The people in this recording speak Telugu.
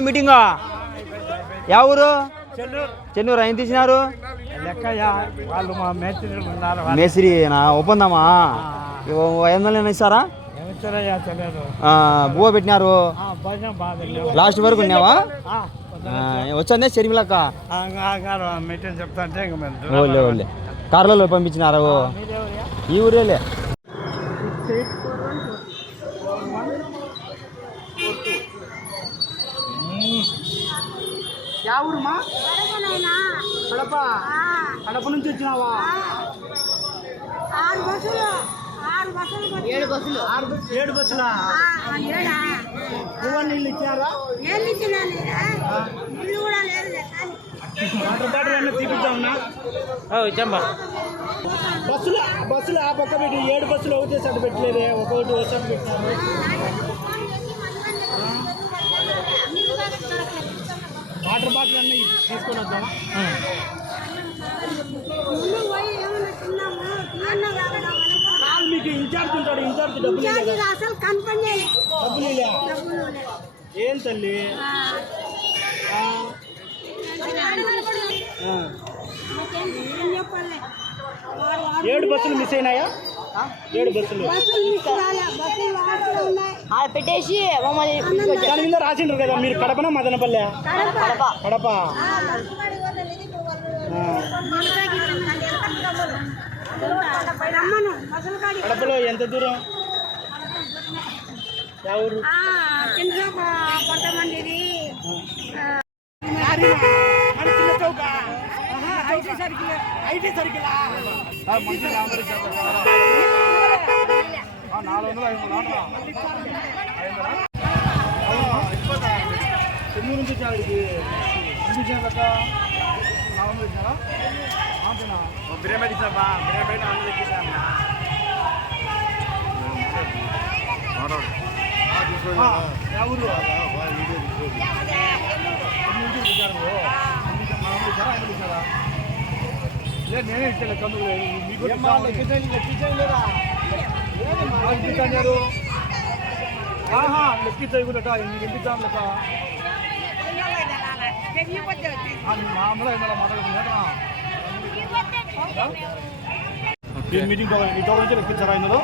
అయిపోయిందా మీటింగ్ ఊరు చెన్నూరు. ఏం తీసినారు? లెక్క వాళ్ళు మా మేస్త్రీలు ఉన్నారు. మేసిరి నా ఒప్పందమా ఐదు వందలు ఇస్తారా? బువ్వ పెట్టినారు. లాస్ట్ వరకు ఉన్నావా? వచ్చానే. షర్మిలక్క. ఓలే కార్లలో పంపించినారు. ఈ ఊరేలే. యా ఊరుమా? కడప. కడప నుంచి వచ్చినావా? ఆరు బస్సులు. ఆరు బస్సులు ఏడు బస్సులు. ఆరు బస్- ఏడు బస్సులా? ఆ, ఏడా? పువ్వు నీళ్ళు ఇచ్చినారా? ఏళ్ళు ఇచ్చినా లేదా? ఇల్లు కూడా లేదు వాటర్ బాటిల్ అన్నీ తీపిద్దామన్నా ఇచ్చమ్మా బస్సులు బస్సులు ఆ పక్క పెట్టి ఏడు బస్సులు ఒకటే సైడ్ పెట్టలేదే ఒక్కొక్కటి ఒక సైడ్ పెట్టినారు వాటర్ బాటిల్ అన్నీ తీసుకొని వద్దామా? కాదు మీకు ఇన్ఛార్జ్ ఉంటాడు ఇన్ఛార్జ్ డబ్బులు అసలు కనపడే డబ్బులు ఏం తల్లి? ఏడు బస్సులు మిస్ అయినాయా? ఏడు బస్సులు. బస్సులు తీసుకురాలే బస్సులు వాడుతూ ఉన్నాయి ఆడ పెట్టేసి మమ్మల్ని తీసుకొచ్చారు దాని మీద రాసిండ్రు కదా మీరు కడపన మదనపల్లె కడప కడప కడప ఆ, బస్సువాడి వదలలేదు, ఇప్పుడు వదలలేదు. ఆ. మనసాగి రమ్మను బస్సులు కాడి కడపలో ఎంత దూరం యా ఊరు ఆ, కింద కొంతమందిది మన చిన్న చౌక ఐటీ సర్కిల్ ఐటీ సర్కిల్ మంచి నాలుగు వందలు ఐదు వందలు ఎన్ని నుంచి వచ్చారు ఇది ఎన్ని చేయాలక్క నాలుగు వందలు ఇచ్చారా అంతేనా బిర్యానీ ఇచ్చాబా బిర్యానీ నాలుగు వందలు ఇచ్చాను యా ఊరు ఎన్ని నుంచి ఇచ్చారు నాలుగు ఇచ్చారా ఐదు ఇచ్చారా లేదు నేనే ఇచ్చాను కందులు మీకు లెక్కించలేదా లెక్కించారు ఆహా లెక్కించాయి కూడా మీకు ఎంపిస్తాం లెక్క మామూలుగా ఏమైనా మాట్లాడుతున్నారా మీటింగ్ ఈ నుంచి లెక్కించారా ఇందులో?